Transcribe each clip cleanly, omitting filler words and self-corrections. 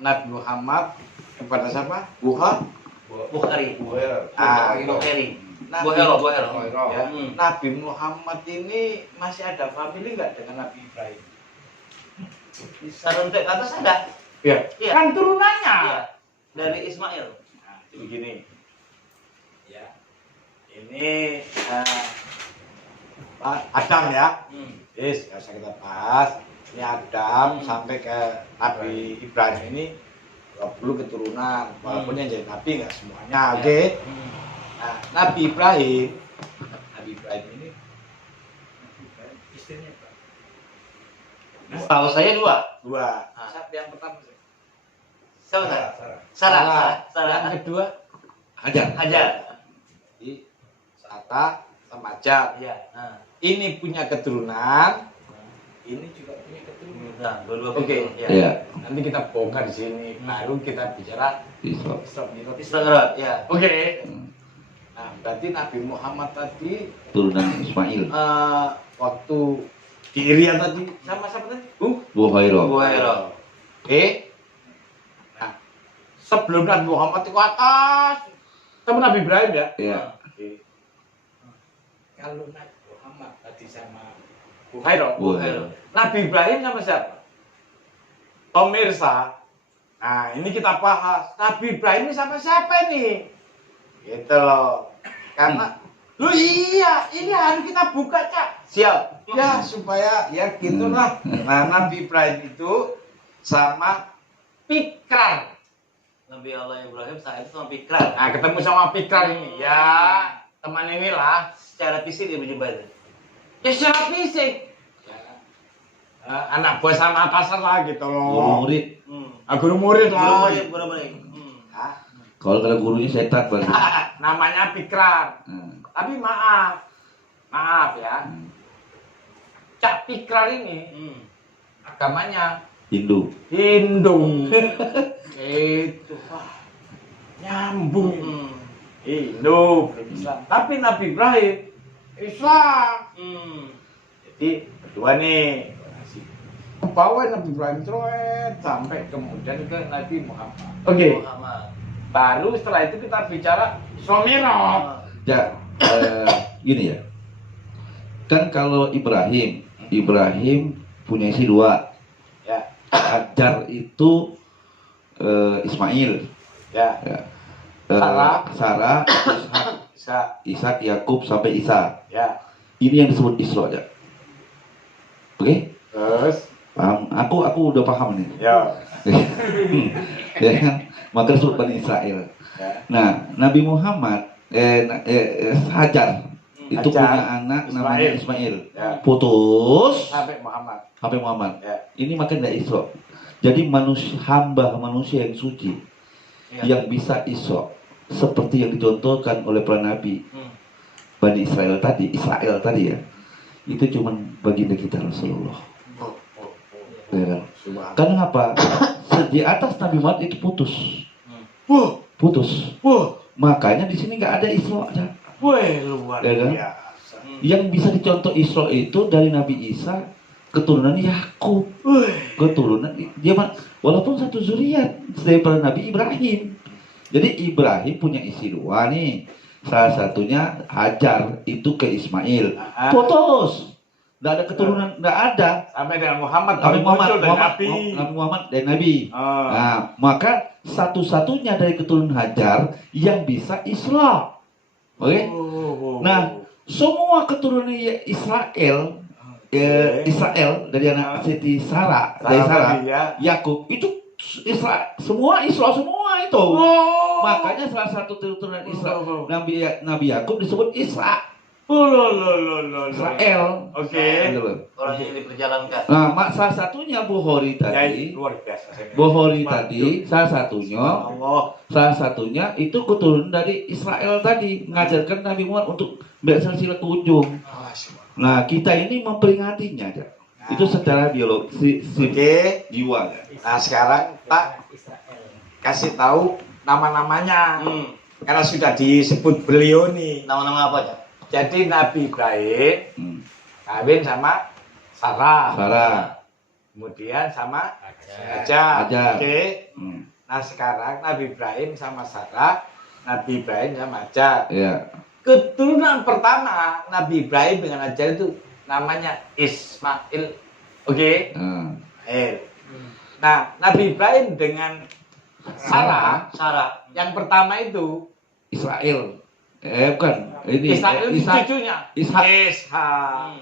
Nabi Muhammad kepada siapa? Bukhari. Bukhari. Ya. Nabi Muhammad ini masih ada family nggak dengan Nabi Ibrahim? Saruntek ke atas ada. Ya. Iya. Kan turunannya. Iya. Dari Ismail. Nah, begini. Ya. Ini Adam ya. Yes, nggak usah kita bahas. Ini Adam sampai ke Nabi Ibrahim ini 20 keturunan. Walaupun yang jadi Nabi nggak semuanya, oke? Nah, Nabi Ibrahim ini istrinya berapa? Tahu saya dua. Siapa yang pertama? Sarah. Yang kedua? Hajar. Jadi Sarah sama Hajar. Iya. Ini punya keturunan. Ini juga punya keturunan. Nah, dua-dua. Oke. Ya. Nanti kita bongkar di sini. Baru kita bicara Isra. Isra. Ya. Oke. Nah, berarti Nabi Muhammad tadi Turunan Ismail. Waktu di Irian tadi sama siapa tadi? Buhairah. Oke. Nah, sebelum Nabi Muhammad itu atas, teman Nabi Ibrahim ya. Iya. Oke. Kalau Nabi Muhammad tadi sama Buhairah. Nabi Ibrahim sama siapa? Pemirsa. Nah, ini kita bahas. Nabi Ibrahim ini sama siapa ini? Gitu loh. Karena iya, ini harus kita buka, Cak. Siap. Ya, supaya ya gitulah. Nah, Nabi Ibrahim itu sama Pikrar. Nabi Allah Ibrahim saat itu sama Pikrar. Nah, ketemu sama Pikrar ini. Ya, teman inilah. Secara fisik dia berjumpa. Ya, secara fisik. Anak buah sama atasan lah gitu loh. Guru murid. Guru murid lah. Guru murid. Kalau gurunya setan berarti. Namanya Pikrar. Tapi maaf ya. Cak Pikrar ini agamanya Hindu. Itu nyambung. Hindu, Islam. Tapi Nabi Ibrahim Islam. Jadi berdua nih. Bawa Nabi Ibrahim terus sampai kemudian ke Nabi Muhammad. Oke. Baru setelah itu kita bicara Isra Mi'raj. Ya, gini ya. Kan kalau Ibrahim punya isi dua. Ya. Hajar itu Ismail. Ya. Sarah, Ishak, Yakub sampai Isa. Ya. Ini yang disebut Isra ya. Oke? Terus Paham? Aku udah paham nih. ya. Ya kan? Maka disebut Bani Israel. Ya. Nah, Nabi Muhammad Hajar itu punya anak namanya Ismail. Ya. Putus Sampai Muhammad. Ya. Ini makanya tidak Isra. Jadi hamba manusia yang suci yang bisa Isra seperti yang dicontohkan oleh para nabi Bani Israel tadi ya. Itu cuman baginda kita Rasulullah. Ya kan? Karena apa? Di atas Nabi Muhammad itu putus. Makanya di sini nggak ada Isra. Luar Ya kan? biasa. Yang bisa dicontoh Isra itu dari Nabi Isa keturunan Yakub. Keturunan dia walaupun satu zuriat daripada Nabi Ibrahim. Jadi Ibrahim punya isi dua nih. Salah satunya Hajar itu ke Ismail. Putus. Nggak ada keturunan, nggak ada. Sampai dengan Muhammad. Nabi Muhammad dan Nabi. Nah, maka satu-satunya dari keturunan Hajar yang bisa Isra. Oke? Nah, semua keturunan Israel dari anak Siti Sarah, dari Sarah, Yakub itu semua Isra itu. Makanya salah satu keturunan Isra Nabi Yakub disebut Isra. Israel. Oke. Orang yang diperjalankan. Nah, salah satunya Bukhari tadi. Luar biasa. Bukhari tadi salah satunya itu keturunan dari Israel tadi, mengajarkan Nabi Muhammad untuk bersilsilah ke ujung. Nah, kita ini memperingatinya, itu secara biologi jiwa. Nah, sekarang tak kasih tahu nama-namanya. Karena sudah disebut beliau nih. Nama-nama apa ya? Jadi Nabi Ibrahim kawin sama Sarah. kemudian sama Hajar. Hajar. Hajar. Oke. Hmm. Nah sekarang Nabi Ibrahim sama Sarah, Nabi Ibrahim sama Hajar. Ya. Keturunan pertama Nabi Ibrahim dengan Hajar itu namanya Ismail. Oke. Hmm. Ismail. Nah Nabi Ibrahim dengan Sarah Sarah. yang pertama itu Israel. Bukan. Ini Ismail itu Ishak. cucunya. Ishak. Ishak.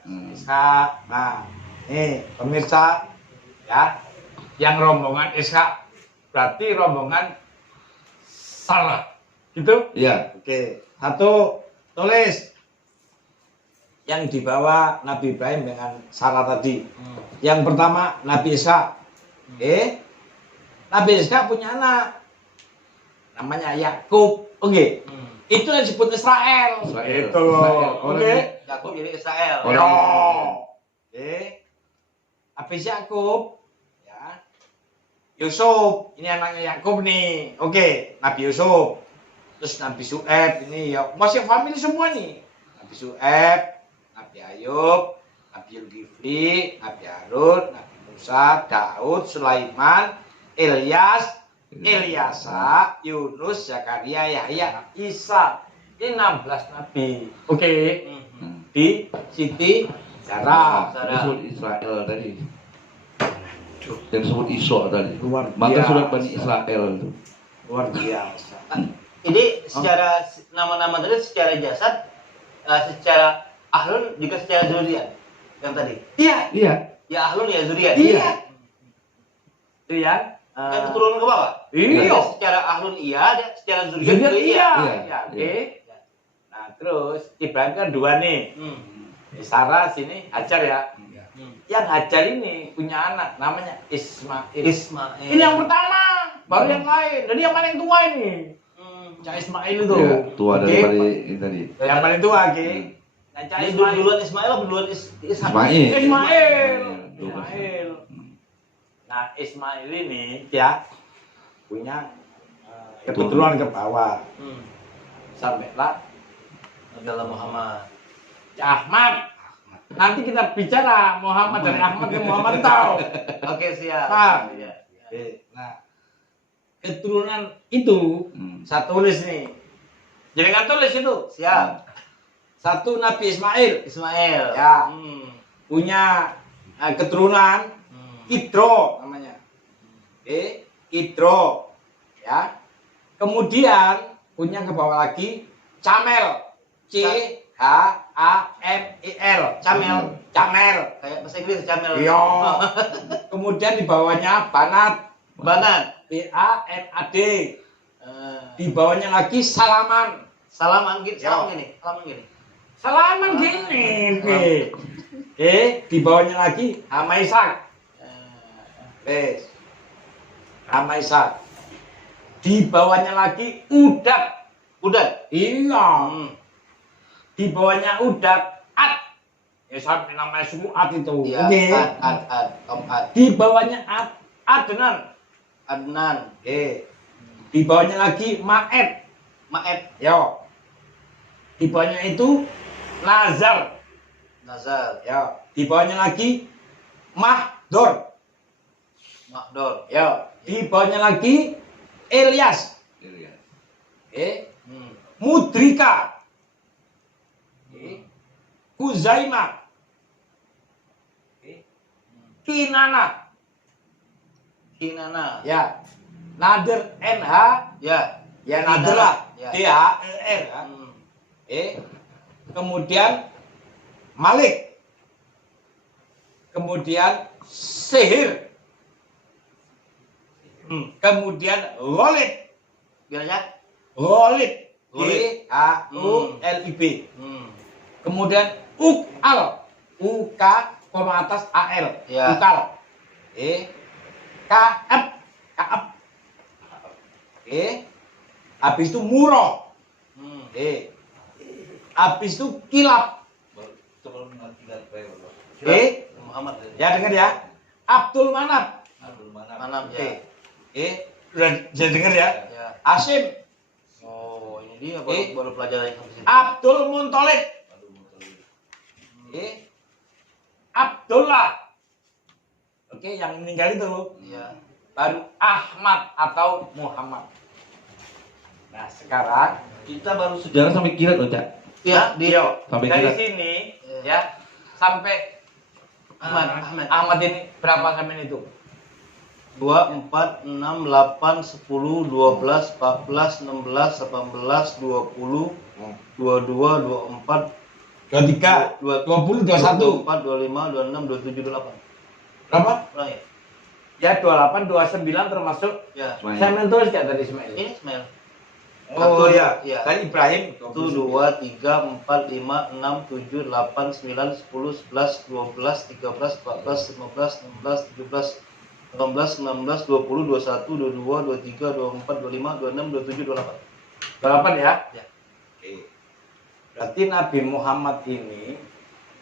Hmm. Ishak. Nah, nih pemirsa ya, yang rombongan Ishak berarti rombongan Sarah, gitu? Ya. Oke, satu tulis yang dibawa Nabi Ibrahim dengan Sarah tadi. Yang pertama Nabi Ishak. Nabi Ishak punya anak namanya Yakub. Oke. Itu yang disebut Israel. Israel. Itu. Israel. Oke. Yakub jadi Israel. Ya. Oke. Habis Yakub, ya. Yusuf, ini anaknya Yakub nih. Oke, Nabi Yusuf. Terus Nabi Su'aib ini ya masih family semua nih. Nabi Su'aib, Nabi Ayub, Nabi Zulkifli, Nabi Harun, Nabi Musa, Daud, Sulaiman, Ilyas, Ilyasa, Yunus, Zakaria, Yahya, Isa. Ini 16 nabi. Oke. Di Siti Sarah. Disebut Israel tadi. Yang disebut Isra tadi. Luar Maka biasa. surat Bani Israel itu. Luar biasa. Jadi secara nama-nama tadi secara jasad, secara ahlun juga secara zuriat yang tadi. Iya. Iya. Ya ahlun ya zuriat. Iya. Itu ya. Kan keturunan ke bawah. Iya. Dia secara ahlun iya, dia secara zuriat Jadi juga iya. iya. Iya. Iya, oke. Nah, terus Ibrahim kan dua nih. Hmm. Sarah sini Hajar ya. Hmm. Yang Hajar ini punya anak namanya Ismail. Ismail. Ini yang pertama, baru yang lain. Jadi yang paling tua ini. Cak Ismail itu. Ya, tua Oke. daripada ini tadi. Yang paling tua, oke. Nah, Cak Jadi Ismail. duluan Ismail apa duluan Ishak? Ismail. Ismail. Dua belas. Ismail. Nah, Ismail ini ya punya kebetulan ke bawah. Hmm. Sampailah Adalah Muhammad. Ahmad. Nanti kita bicara Muhammad dari Ahmad ke Muhammad tahu. Oke, siap. Paham? Iya. Oke, nah keturunan itu Hmm. saya tulis nih. Jadi kan tulis itu. Siap. Satu Nabi Ismail Ismail. Ya. Hmm. punya keturunan Hmm. Idro namanya. Oke, Idro. Ya. Kemudian punya ke bawah lagi Camel. C H A M E L. Camel. Camel. Kayak bahasa Inggris camel. Iya. Kemudian di bawahnya Banat. Banat. B A N A D. Eh, Di bawahnya lagi Salaman. salaman gini. Ya. Salaman gini. Salaman gini. Salaman gini. Oke. Oke, di bawahnya lagi Hamaisak. Wes. Hamaisak. Di bawahnya lagi Udat. Udat. Iya. Hmm. Di bawahnya Udat Ad. Ya sampai namanya semua Ad itu. Iya. Oke. Ad. Di bawahnya Adnan. Adnan. Oke. Di bawahnya lagi Maed. Maed. Yo. Di bawahnya itu Nazar. Nazar. Yo. Di bawahnya lagi Mahdor. Makdor. Yo. Di bawahnya lagi Ilyas. Iya. Oke. Hmm. Mudrika. Oke. Kuzaima. Oke. Kinana. Kinana. Ya. Nadir NH. Ya. Ya Nadir lah. Ya. DHER. Ya. Hmm. Kemudian Malik. Kemudian Sihir. Kemudian Ghalib. Biasanya. Ghalib. Ghalib. G-H-U-L-I-B. Hmm. Kemudian Ukal. U-K, koma atas A-L. Ya. Ukal. Kaab. Kaab. Habis itu Muro. Hmm. Habis itu Kilab. Muhammad. Ya dengar ya. Abdul Manap. Manap ya. Udah bisa dengar ya. Ya. Asim. Oh, ini dia baru pelajaran yang sampai sini. Abdul Muntolib. Abdullah. Oke, yang meninggal itu Ya. baru Ahmad atau Muhammad. Nah, sekarang Kita baru sejarah sampai kirat loh, Cak. Ya, di Sampai dari kirat. sini ya sampai Ahmad ini berapa sampai itu? 2, 4, 6, 8, 10, 12, 14, 16, 18, 20, 22, 24, 23, 20, 21. 24, 25, 26, 27, 28. Berapa? Ulang ya? Ya 28, 29 termasuk Ya. Samuel terus ya dari Ismail. Ini Ismail. Oh Satu, ya, ya. dari Ibrahim 1, 2, 3, 4, 5, 6, 7, 8, 9, 10, 11, 12, 13, 14, 15, 16, 17, 18, 19, 20, 21, 22, 23, 24, 25, 26, 27, 28. 28 ya? Ya. Oke. Berarti Nabi Muhammad ini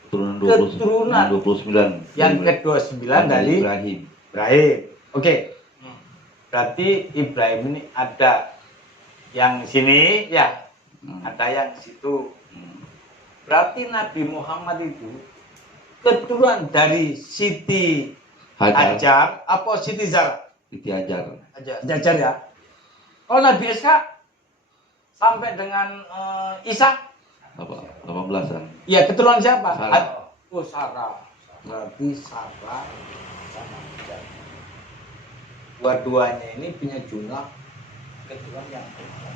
Keturunan Keturunan. 29. yang ke-29 dari Ibrahim. Ibrahim. Oke. Hmm. Berarti Ibrahim ini ada yang sini ya, ada yang situ. Berarti Nabi Muhammad itu keturunan dari Siti Hajar. Hajar apa Siti Zara? Siti Hajar. Aja. Hajar ya. Kalau Nabi Isa sampai dengan Isa, Apa? 18-an. ya keturunan siapa? Sarah. Oh Sarah. Berarti Sarah sama Hajar. Dua-duanya ini punya jumlah keturunan yang sama.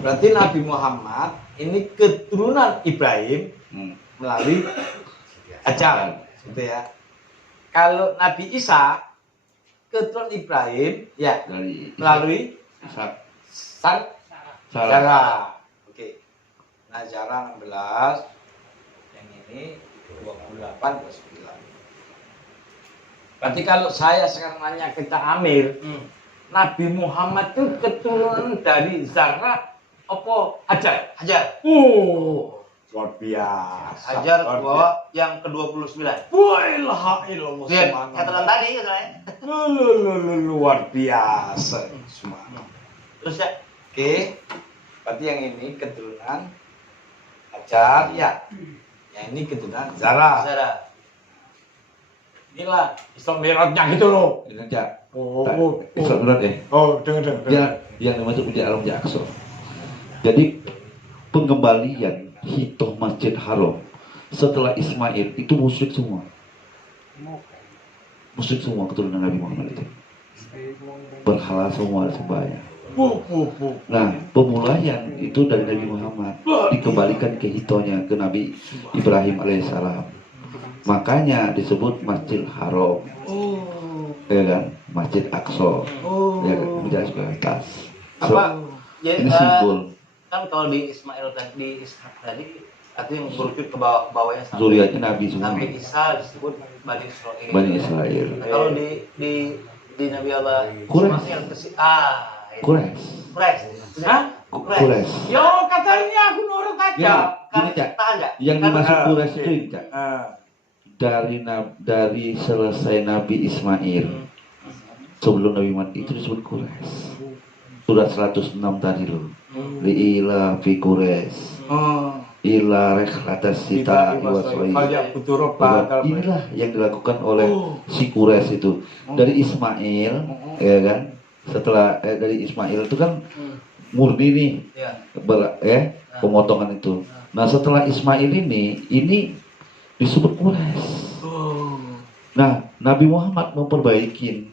Berarti Nabi Muhammad ini keturunan Ibrahim melalui Hajar, gitu ya. Kalau Nabi Isa keturunan Ibrahim ya Dari melalui Ishak. Sarah. Sarah. Oke. Nah, Sarah 16, yang ini 28, 29. Berarti kalau saya sekarang nanya kita Amir, Nabi Muhammad itu keturunan dari Zara apa Hajar? Hajar. Luar biasa. Hajar luar bawa yang ke-29. Wah, ilmu Lihat semangat. catatan tadi katanya. Luar biasa. Semangat. Terus ya, Oke. Berarti yang ini keturunan Hajar ya. Yang ini keturunan Zara. Zara. Inilah Islam Mi'rajnya gitu loh. Dengan Cak. Oh, Isra Mi'raj ya. Oh, dengar. Ya, yang dimaksud uji alam Aqsa. Jadi pengembalian hitoh Masjid Haram setelah Ismail itu musyrik semua. Musyrik semua keturunan Nabi Muhammad itu. Berhala semua sembahnya. Nah, pemulaian itu dari Nabi Muhammad dikembalikan ke hitohnya ke Nabi Ibrahim alaihissalam. Makanya disebut Masjid Haram. Ya kan? Masjid Aqsa. Ya kan? Menjadi atas. Apa? Ya, Ini simbol kan kalau di Ismail tadi, di Ishak tadi, artinya yang berucut ke bawahnya zuriatnya Nabi semua. Nabi Isa disebut Bani Israel. Bani Israel. Nah, kalau di Nabi Allah Quraisy. Ismail itu. Quraisy. Quraisy. Hah? Quraisy. Yo, katanya aku nurut aja. Ya, gini Cak. Tahan nggak? Yang Kan- dimaksud Ah, Quraisy oke. itu ini, Cak. Ah. Dari selesai Nabi Ismail sebelum Nabi mati itu disebut Quraisy. Surat 106 tadi loh. Li'ila fi Quraisy. Ila rekhlatas sita iwasoi. Inilah yang dilakukan oleh si Quraisy itu dari Ismail, ya kan? Setelah dari Ismail itu kan murni nih, Ya. pemotongan itu. Nah setelah Ismail ini disebut Quraisy. Nah Nabi Muhammad memperbaikin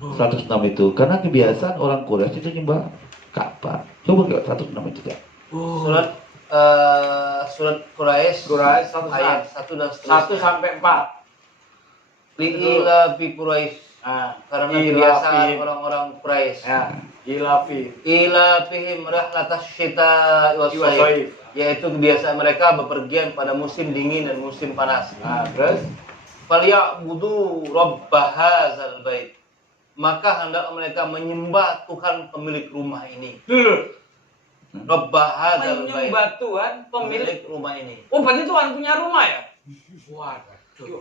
106 itu karena kebiasaan orang Quraisy itu nyembah Ka'bah. Coba lihat 106 itu ya. Surat Quraisy ayat 1 dan 1 sampai 4. Li'ila fi Quraisy. Karena kebiasaan orang-orang Quraisy. Ya, ilafi. Ila fihim rahlatas syita was shaif, yaitu kebiasaan mereka bepergian pada musim dingin dan musim panas. Nah, terus Falyabudu rabb hadzal bait. Maka hendak mereka menyembah Tuhan pemilik rumah ini. Rabb hadzal bait. menyembah Tuhan pemilik. Pemilik rumah ini. Oh, berarti Tuhan punya rumah ya?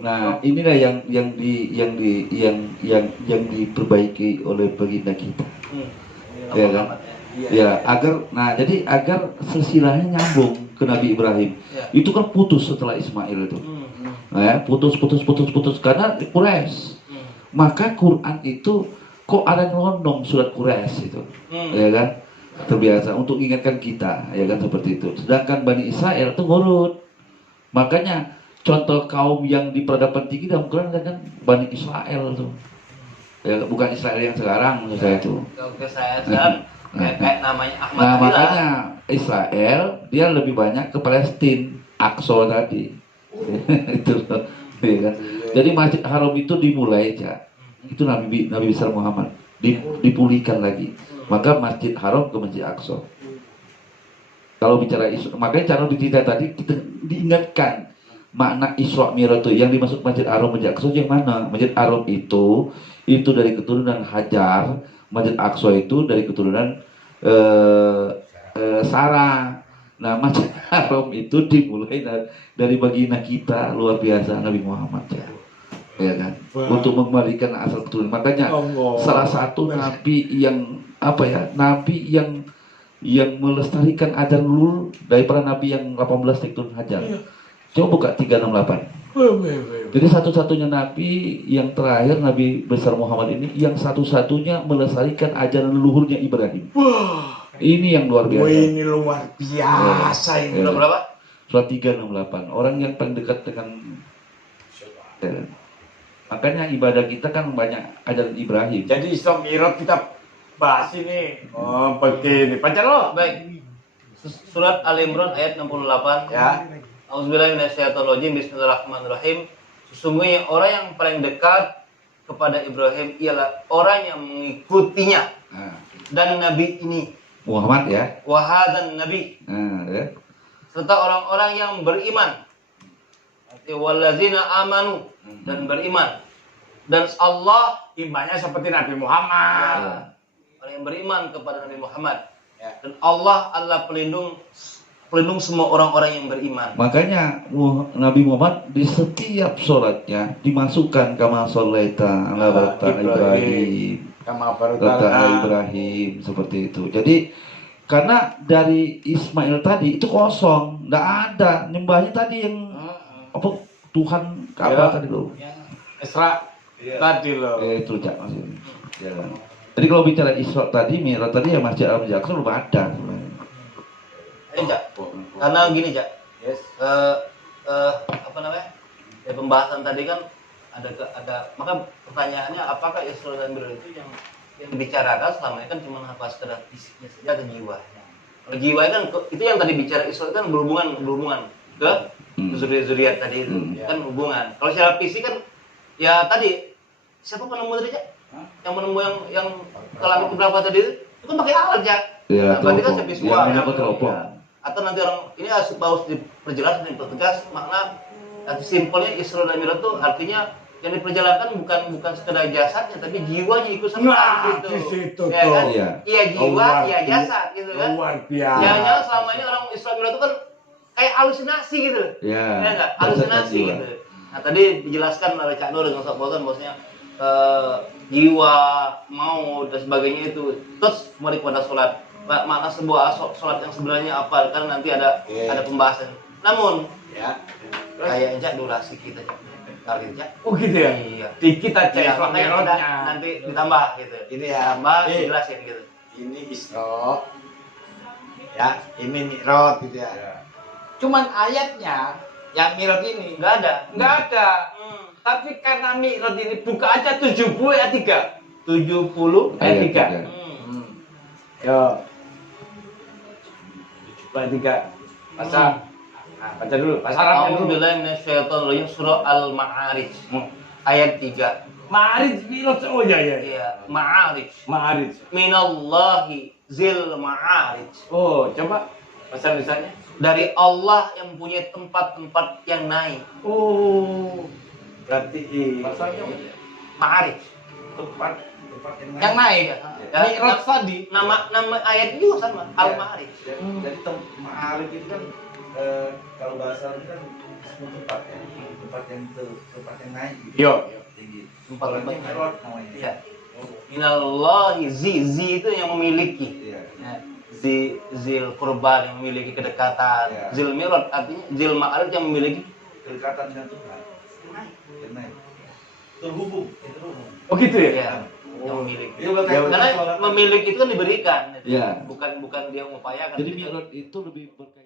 Nah inilah yang diperbaiki oleh baginda kita. Ya kan? Ya jadi agar silsilahnya nyambung ke Nabi Ibrahim. Ya. Itu kan putus setelah Ismail itu. Ya, putus karena Quraisy. Maka Quran itu kok ada nyelonong surat Quraisy itu, ya kan? Terbiasa untuk mengingatkan kita, ya kan, seperti itu. Sedangkan Bani Israel itu ngurut. Makanya contoh kaum yang di peradaban tinggi dalam Quran kan Bani Israel tuh. Ya, bukan Israel yang sekarang menurut saya itu. Kalau ke saya sekarang kayak namanya Ahmad Nah, Abdillah. makanya Israel dia lebih banyak ke Palestina, Aqsa tadi. Itu loh, ya kan? Jadi Masjid Haram itu dimulai aja. Itu Nabi besar Muhammad dipulihkan lagi. Maka Masjid Haram ke Masjid Aqsa. Kalau bicara Isra, makanya cara bercerita tadi kita diingatkan makna Isra Mi'raj itu yang dimaksud Masjid Haram Masjid Aqsa yang mana? Masjid Haram itu dari keturunan Hajar, Masjid Aqsa itu dari keturunan Sarah. Nah, Masjid Haram itu dimulai dari baginda kita luar biasa Nabi Muhammad ya kan, untuk mengembalikan asal keturunan. Makanya salah satu nabi yang nabi yang melestarikan ajaran leluhur daripada nabi yang 18 turun Hajar. Coba buka 368. Jadi satu-satunya nabi yang terakhir Nabi besar Muhammad ini yang satu-satunya melestarikan ajaran leluhurnya Ibrahim. Ini yang luar biasa. Ini luar biasa ini. Surat berapa? Surat 368. Orang yang paling dekat dengan makanya ibadah kita kan banyak ajaran Ibrahim. Jadi Isra Mi'raj kita bahas ini. Oh, begini. Baca lo. Baik. Surat Al-Imran ayat 68. Ya. Auzubillahi minasyaitonirrajim. Bismillahirrahmanirrahim. Sesungguhnya orang yang paling dekat kepada Ibrahim ialah orang yang mengikutinya. Nah, Dan Nabi ini Muhammad ya. wahadan Nabi Nah, ya. serta orang-orang yang beriman. Arti wallazina amanu dan beriman. Dan Allah Imannya seperti Nabi Muhammad. orang yang beriman kepada Nabi Muhammad. Ya. Dan Allah adalah pelindung semua orang-orang yang beriman. Makanya Nabi Muhammad di setiap sholatnya dimasukkan kama sholaita ala barata Ibrahim, Kama baru Ibrahim, seperti itu. Jadi karena dari Ismail tadi itu kosong, nggak ada nyembahnya tadi yang apa Tuhan Ka'bah tadi loh. Isra tadi loh. Itu jak maksudnya. Ya kan? Jadi kalau bicara Isra tadi, Mi'raj tadi ya Masjid Al-Aqsa belum ada sebenarnya. Jak. Karena gini, Jak. Yes. Apa namanya? Ya, pembahasan tadi kan ada maka pertanyaannya apakah Isra dan Mi'raj itu yang dibicarakan selama ini kan cuma apa sekedar fisiknya saja atau jiwanya. Kalau jiwa kan itu yang tadi bicara Isra kan berhubungan ke zuriat tadi itu kan hubungan. Kalau secara fisik kan ya tadi siapa penemu tadi, Jak? Yang menemu yang kelam itu berapa tadi itu kan pakai alat, Jak. Ya, Nah, berarti kan visual yang teropong. atau nanti orang ini harus diperjelas dan dipertegas makna simpelnya Isra dan Mi'raj itu artinya yang diperjalankan bukan sekedar jasadnya tapi jiwanya ikut serta gitu. Di situ Ya tuh. kan? Iya. Iya jiwa, iya jasad gitu kan. Luar biasa. Jangan selama ini orang Isra Mi'raj itu kan kayak halusinasi gitu. Ya. Ya enggak? Jasad Halusinasi jiwa. gitu. Nah, tadi dijelaskan oleh Cak Nur dengan Ustaz Fauzan bahwasanya jiwa, maut dan sebagainya itu terus kembali kepada sholat. Makna sebuah sholat yang sebenarnya apa? Kan nanti ada pembahasan. Namun Ya. kayaknya durasi kita kali aja. Oh gitu ya. Iya. Dikit aja Iya, Isra makanya Mi'rajnya. kita nanti ditambah gitu. Ini ya. Tambah Ini. dijelasin gitu. Ini Isra. Ya, ini Mi'raj gitu ya. Cuman ayatnya yang Mi'raj ini Enggak ada. nggak ada. Tapi karena Mi'raj ini buka aja 70 ayat 3. 70 ayat 3. Yo. 70 ayat 3. Baca. Nah, baca dulu. Bahasa Arabnya dulu. A'udzubillahi minasyaitonirrajim surah Al-Ma'arij. Ayat 3. Ma'arij Mi'raj. Oh iya iya. Iya, Ma'arij. Ma'arij. Minallahi zil Ma'arij. Oh, coba bahasa Indonesianya. Dari Allah yang punya tempat-tempat yang naik. Oh. Berarti Bahasanya Ma'arij. tempat yang naik. Ya, Mi'raj tadi. Nama ayat juga sama, Al-Ma'arij. Jadi Ma'arij itu kan kalau bahasa Arab kan semua tempat ya, tempat yang naik gitu. Yo. Tinggi. Tempat Kalau yang Mi'raj namanya. Iya. Minallahi zi itu yang memiliki. Iya. Ya, zil qurban yang memiliki kedekatan. Ya. Zil Mi'raj artinya zil Ma'arij yang memiliki Kedekatan dengan Tuhan. terhubung. Oh gitu ya? Ya, yang memiliki. Itu berkaitan Karena soal- memiliki itu kan diberikan, Ya. bukan dia mengupayakan. Jadi mi'raj itu lebih berkaitan